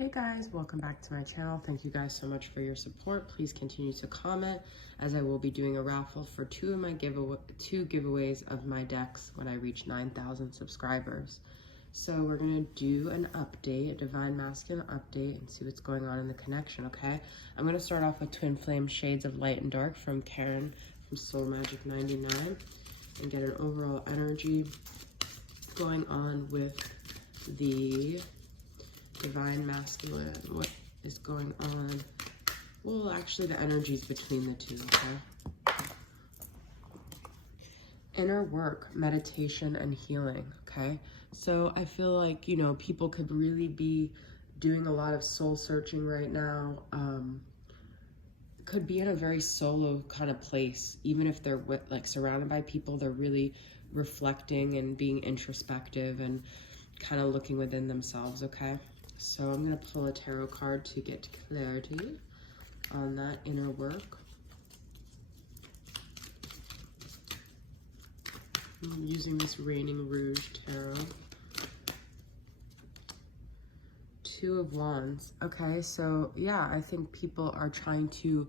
Hey guys, welcome back to my channel. Thank you guys so much for your support. Please continue to comment, as I will be doing a raffle for two giveaways of my decks when I reach 9,000 subscribers. So we're gonna do an update, a divine masculine update, and see what's going on in the connection, okay? I'm gonna start off with Twin Flame Shades of Light and Dark from Caron from Soul Magic 99 and get an overall energy going on with the divine masculine. What is going on? Well, actually the energies between the two, okay? Inner work, meditation, and healing, okay? So I feel like, you know, people could really be doing a lot of soul searching right now. Could be in a very solo kind of place. Even if they're surrounded by people, they're really reflecting and being introspective and kind of looking within themselves, okay? So I'm going to pull a tarot card to get clarity on that inner work. I'm using this Raining Rouge tarot. Two of Wands. Okay, so yeah, I think people are trying to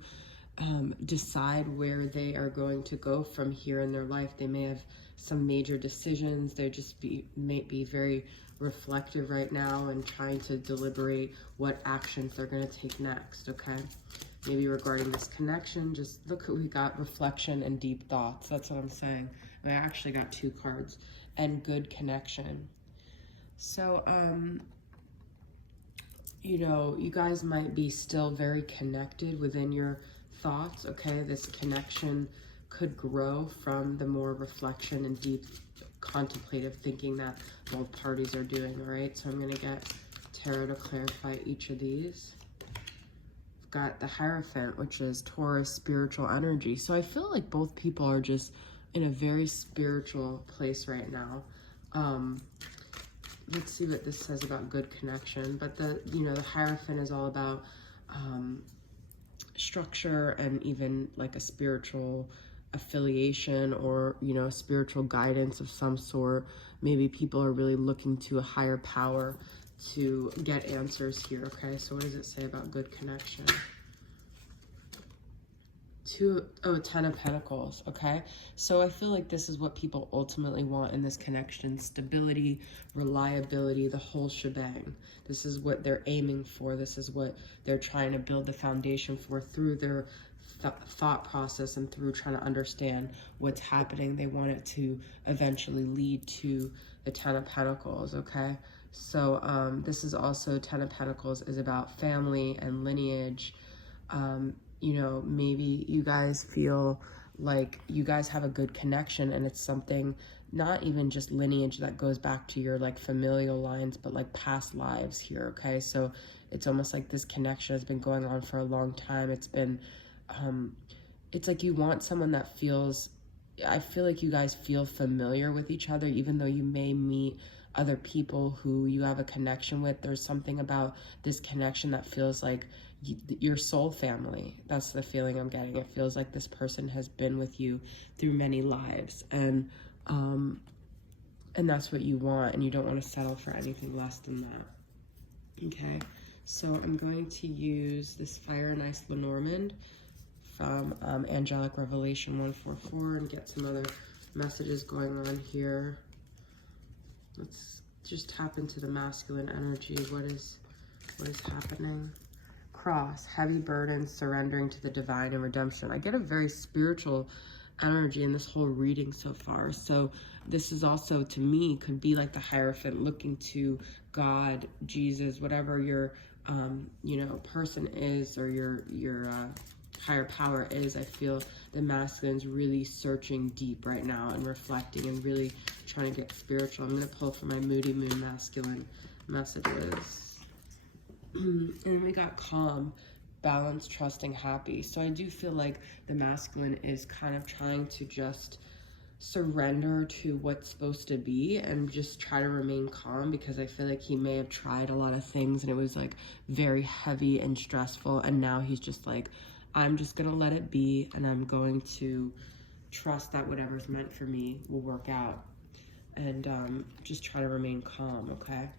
decide where they are going to go from here in their life. They may have some major decisions. They may be very reflective right now and trying to deliberate what actions they're going to take next, okay? Maybe regarding this connection, just look who we got, reflection and deep thoughts. That's what I'm saying. I actually got two cards, and good connection. So, you know, you guys might be still very connected within your thoughts, okay? This connection could grow from the more reflection and deep contemplative thinking that both parties are doing, all right? So I'm going to get tarot to clarify each of these. I've got the Hierophant, which is Taurus spiritual energy. So I feel like both people are just in a very spiritual place right now. Let's see what this says about good connection. But the Hierophant is all about structure and even like a spiritual affiliation or, you know, spiritual guidance of some sort. Maybe people are really looking to a higher power to get answers here, okay? So what does it say about good connection? Ten of Pentacles, okay? So I feel like this is what people ultimately want in this connection: stability, reliability, the whole shebang. This is what they're aiming for. This is what they're trying to build the foundation for through their thought process and through trying to understand what's happening. They want it to eventually lead to the Ten of Pentacles, okay? So this is also, Ten of Pentacles is about family and lineage. You know, maybe you guys feel like you guys have a good connection and it's something, not even just lineage that goes back to your like familial lines, but like past lives here, okay? So it's almost like this connection has been going on for a long time. It's been, it's like you want someone that feels, I feel like you guys feel familiar with each other, even though you may meet other people who you have a connection with. There's something about this connection that feels like your soul family. That's the feeling I'm getting. It feels like this person has been with you through many lives, and that's what you want, and you don't want to settle for anything less than that. Okay, so I'm going to use this Fire and Ice Lenormand from Angelic Revelation 144 and get some other messages going on here. Let's just tap into the masculine energy. What is happening? Cross, heavy burdens, surrendering to the divine and redemption. I get a very spiritual energy in this whole reading so far. So this is also, to me, could be like the Hierophant looking to God, Jesus, whatever your you know, person is, or your higher power is. I feel the masculine's really searching deep right now and reflecting and really trying to get spiritual. I'm going to pull for my Moody Moon masculine messages. And we got calm, balanced, trusting, happy. So I do feel like the masculine is kind of trying to just surrender to what's supposed to be and just try to remain calm, because I feel like he may have tried a lot of things and it was like very heavy and stressful, and now he's just like, I'm just gonna let it be, and I'm going to trust that whatever's meant for me will work out, and just try to remain calm, okay?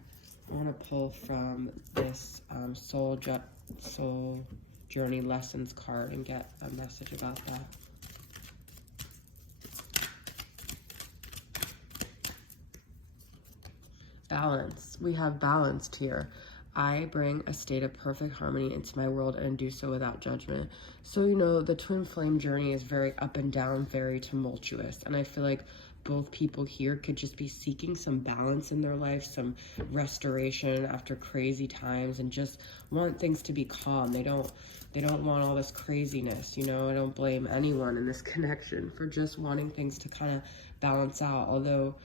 I want to pull from this soul journey lessons card and get a message about that. Balance. We have balanced here. I bring a state of perfect harmony into my world and do so without judgment. So, you know, the twin flame journey is very up and down, very tumultuous. And I feel like both people here could just be seeking some balance in their life, some restoration after crazy times, and just want things to be calm. They don't want all this craziness, you know. I don't blame anyone in this connection for just wanting things to kind of balance out. Although,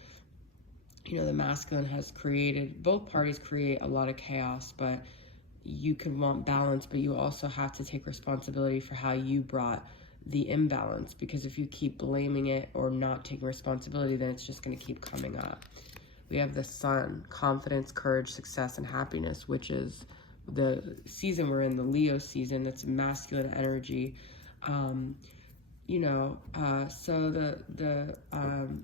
you know, the masculine has created, both parties create a lot of chaos, but you can want balance, but you also have to take responsibility for how you brought the imbalance, because if you keep blaming it or not taking responsibility, then it's just going to keep coming up. We have the sun, confidence, courage, success, and happiness, which is the season we're in, the Leo season. That's masculine energy. You know, so the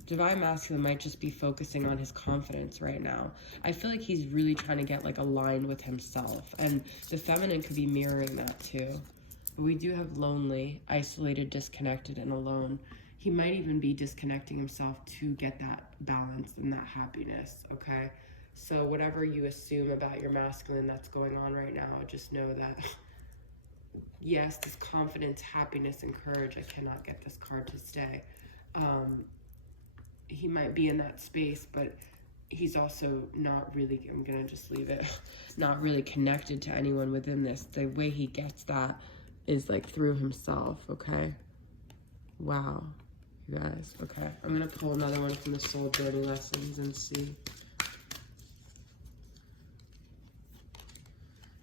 divine masculine might just be focusing on his confidence right now. I feel like he's really trying to get like aligned with himself, and the feminine could be mirroring that too. But we do have lonely, isolated, disconnected, and alone. He might even be disconnecting himself to get that balance and that happiness, okay? So whatever you assume about your masculine that's going on right now, just know that yes, this confidence, happiness, and courage, I cannot get this card to stay. He might be in that space, but he's also not really, I'm going to just leave it, not really connected to anyone within this. The way he gets that is like through himself, okay? Wow, you guys, okay. I'm going to pull another one from the soul journey lessons and see.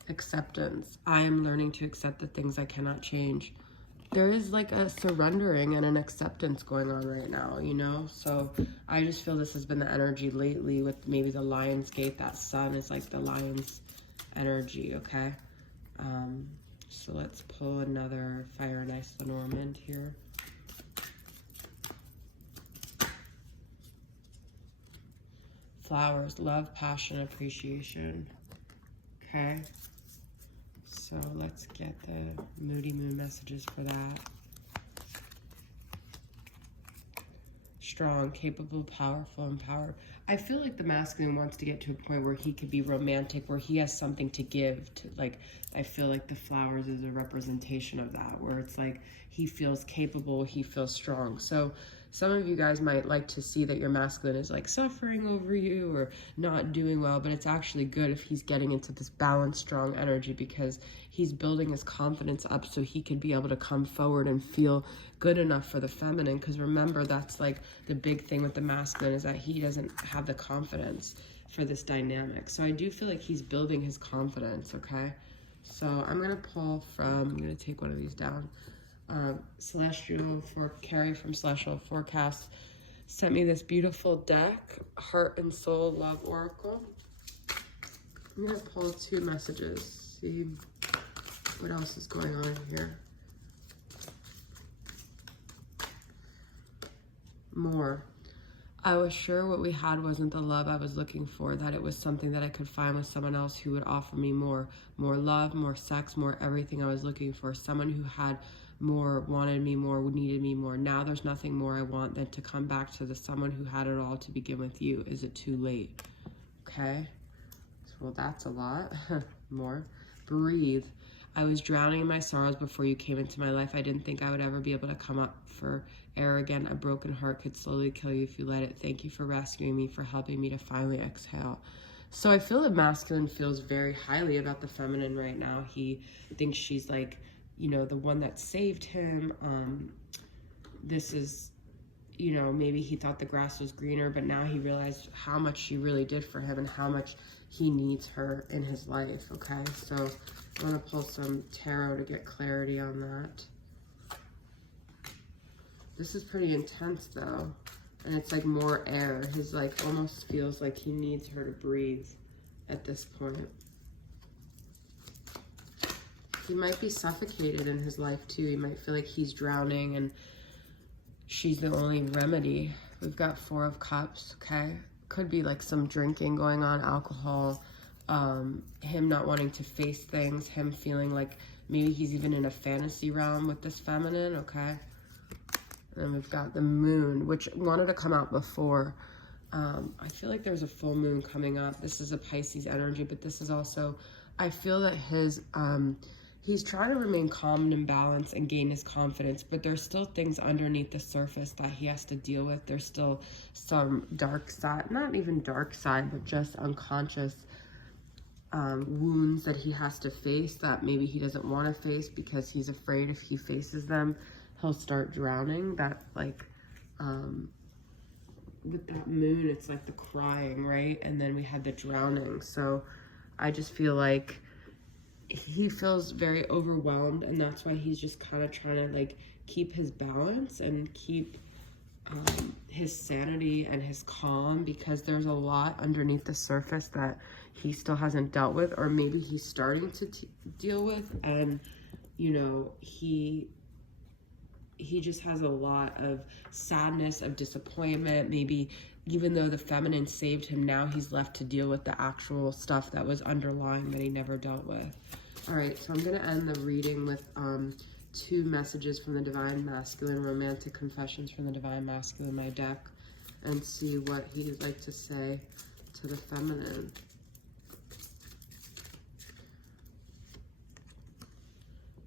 Acceptance. I am learning to accept the things I cannot change. There is like a surrendering and an acceptance going on right now, you know? So I just feel this has been the energy lately with maybe the Lion's Gate. That sun is like the lion's energy, okay? So let's pull another Fire and Ice Lenormand here. Flowers, love, passion, appreciation. Okay. So let's get the Moody Moon messages for that. Strong, capable, powerful, empowered. I feel like the masculine wants to get to a point where he could be romantic, where he has something to give to, like, I feel like the flowers is a representation of that, where it's like he feels capable, he feels strong. So some of you guys might like to see that your masculine is like suffering over you or not doing well, but it's actually good if he's getting into this balanced, strong energy, because he's building his confidence up so he could be able to come forward and feel good enough for the feminine. Because remember, that's like the big thing with the masculine, is that he doesn't have the confidence for this dynamic. So I do feel like he's building his confidence, okay? So I'm going to pull from, I'm going to take one of these down. Celestial for Carrie from Celestial Forecast sent me this beautiful deck, Heart and Soul Love Oracle. I'm going to pull 2 messages, see what else is going on here. More. I was sure what we had wasn't the love I was looking for, that it was something that I could find with someone else who would offer me more love, more sex, more everything I was looking for. Someone who had more, wanted me more, needed me more. Now there's nothing more I want than to come back to the someone who had it all to begin with you. Is it too late? Okay. Well, that's a lot. More. Breathe. I was drowning in my sorrows before you came into my life. I didn't think I would ever be able to come up for air again. A broken heart could slowly kill you if you let it. Thank you for rescuing me, for helping me to finally exhale. So I feel that masculine feels very highly about the feminine right now. He thinks she's like, you know, the one that saved him. This is, you know, maybe he thought the grass was greener, but now he realized how much she really did for him and how much he needs her in his life, okay? So I'm going to pull some tarot to get clarity on that. This is pretty intense, though. And it's like more air. His, like, almost feels like he needs her to breathe at this point. He might be suffocated in his life, too. He might feel like he's drowning and she's the only remedy. We've got 4 of Cups, okay? Could be like some drinking going on, alcohol, him not wanting to face things, him feeling like maybe he's even in a fantasy realm with this feminine, okay? And then we've got the moon, which wanted to come out before. I feel like there's a full moon coming up. This is a Pisces energy, but this is also, I feel that he's trying to remain calm and balanced and gain his confidence, but there's still things underneath the surface that he has to deal with. There's still some dark side, not even dark side, but just unconscious wounds that he has to face that maybe he doesn't want to face because he's afraid if he faces them, he'll start drowning. That like, with that moon, it's like the crying, right? And then we had the drowning. So I just feel like he feels very overwhelmed, and that's why he's just kind of trying to like keep his balance and keep his sanity and his calm, because there's a lot underneath the surface that he still hasn't dealt with, or maybe he's starting to deal with. And you know, he just has a lot of sadness, of disappointment. Maybe even though the feminine saved him, now he's left to deal with the actual stuff that was underlying that he never dealt with. All right, so I'm going to end the reading with 2 messages from the Divine Masculine, romantic confessions from the Divine Masculine, my deck, and see what he'd like to say to the feminine.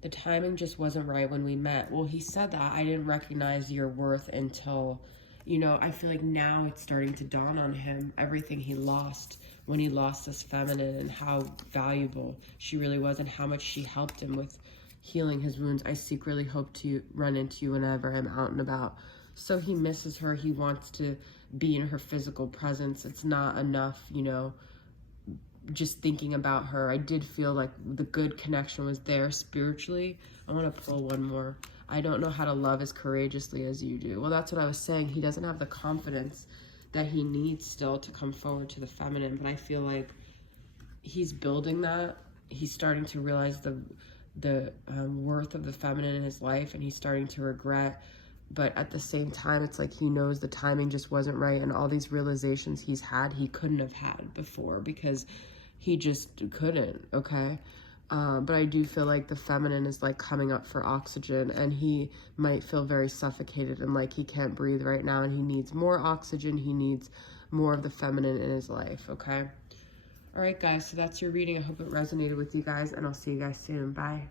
The timing just wasn't right when we met. Well, he said that. I didn't recognize your worth until, you know, I feel like now it's starting to dawn on him, everything he lost when he lost this feminine, and how valuable she really was, and how much she helped him with healing his wounds. I secretly hope to run into you whenever I'm out and about. So he misses her. He wants to be in her physical presence. It's not enough, you know, just thinking about her. I did feel like the good connection was there spiritually. I want to pull one more. I don't know how to love as courageously as you do. Well, that's what I was saying. He doesn't have the confidence that he needs still to come forward to the feminine, but I feel like he's building that. He's starting to realize the worth of the feminine in his life, and he's starting to regret. But at the same time, it's like he knows the timing just wasn't right, and all these realizations he's had, he couldn't have had before because he just couldn't, okay? But I do feel like the feminine is like coming up for oxygen, and he might feel very suffocated and like he can't breathe right now, and he needs more oxygen. He needs more of the feminine in his life, okay? All right, guys, so that's your reading. I hope it resonated with you guys, and I'll see you guys soon. Bye.